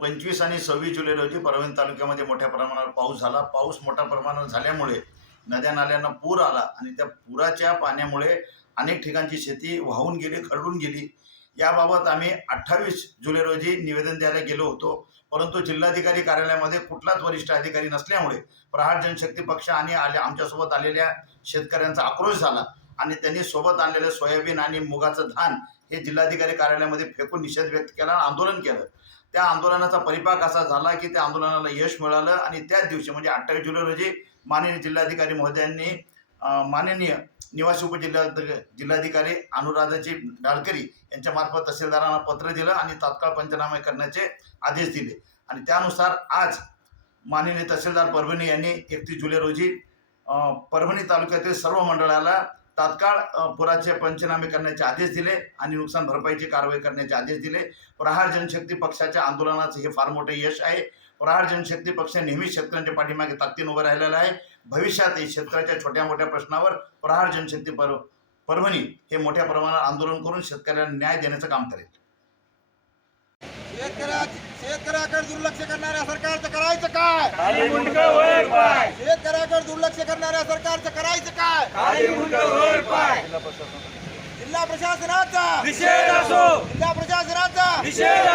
25 आणि 26 जुलै रोजी परभणी तालुक्यामध्ये मोठ्या प्रमाणावर पाऊस झाला. पाऊस मोठ्या प्रमाणावर झाल्यामुळे नद्या नाल्यांना पूर आला आणि त्या पुराच्या पाण्यामुळे अनेक ठिकाणची शेती वाहून गेली, खरडून गेली. याबाबत आम्ही 28 जुलै रोजी निवेदन द्यायला गेलो होतो, परंतु जिल्हाधिकारी कार्यालयामध्ये कुठलाच वरिष्ठ अधिकारी नसल्यामुळे प्रहार जनशक्ती पक्ष आणि आमच्यासोबत आलेल्या शेतकऱ्यांचा आक्रोश झाला आणि त्यांनी सोबत आणलेलं सोयाबीन आणि मुगाचं धान हे जिल्हाधिकारी कार्यालयामध्ये फेकून निषेध व्यक्त केला, आंदोलन केलं. त्या आंदोलनाचा परिपाक असा झाला की त्या आंदोलनाला यश मिळालं आणि त्याच दिवशी म्हणजे 28 जुलै रोजी माननीय जिल्हाधिकारी महोदयांनी माननीय निवासी जिल्हाधिकारी अनुराधाजी डाळकरी यांच्या मार्फत तहसीलदारांना पत्र दिलं आणि तात्काळ पंचनामे करण्याचे आदेश दिले आणि त्यानुसार आज माननीय तहसीलदार परभणी यांनी 31 जुलै रोजी परभणी तालुक्यातील सर्व मंडळाला तात्काळ पुराचे पंचनामे करण्याचे आदेश दिले आणि नुकसान भरपाईची कारवाई करण्याचे आदेश दिले. प्रहार जनशक्ती पक्षाच्या आंदोलनाचे हे फार मोठे यश आहे. प्रहार जनशक्ती पक्ष नेहमीच शेतकऱ्यांच्या पाठीमागे ताकदीने उभं राहिलेला आहे. भविष्यातही शेतकऱ्याच्या छोट्या मोठ्या प्रश्नावर प्रहार जनशक्ती परभणी हे मोठ्या प्रमाणात आंदोलन करून शेतकऱ्यांना न्याय देण्याचं काम करेल. शेतकऱ्याकडे दुर्लक्ष करणाऱ्या सरकारचं करायचं काय? शेतकऱ्याकडे दुर्लक्ष करणाऱ्या सरकारचं करायचं काय? जिल्हा प्रशासनाचा निषेध असो, जिल्हा प्रशासनाचा निषेध